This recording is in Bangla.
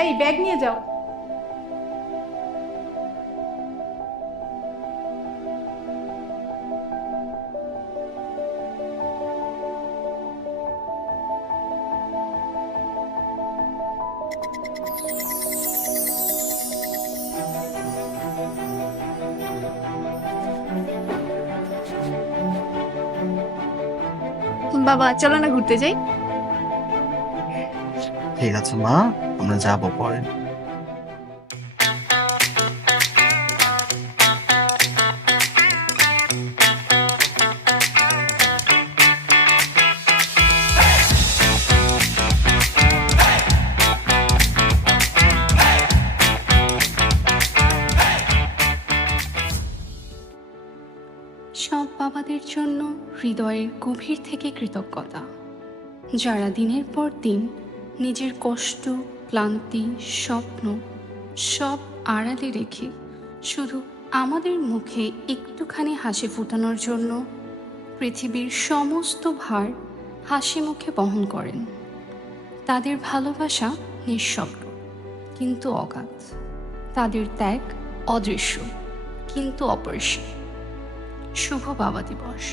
এই ব্যাগ নিয়ে যাও। বাবা চলো না ঘুরতে যাই। ঠিক আছে মা, আমরা যাবো পরে। সব বাবাদের জন্য হৃদয়ের গভীর থেকে কৃতজ্ঞতা, যারা দিনের পর দিন নিজের কষ্ট, ক্লান্তি, স্বপ্ন সব আড়ালে রেখে শুধু আমাদের মুখে একটুখানি হাসি ফোটানোর জন্য পৃথিবীর সমস্ত ভার হাসি মুখে বহন করেন। তাদের ভালোবাসা নিঃশব্দ কিন্তু অগাধ, তাদের ত্যাগ অদৃশ্য কিন্তু অপরিসীম। শুভ বাবা দিবস।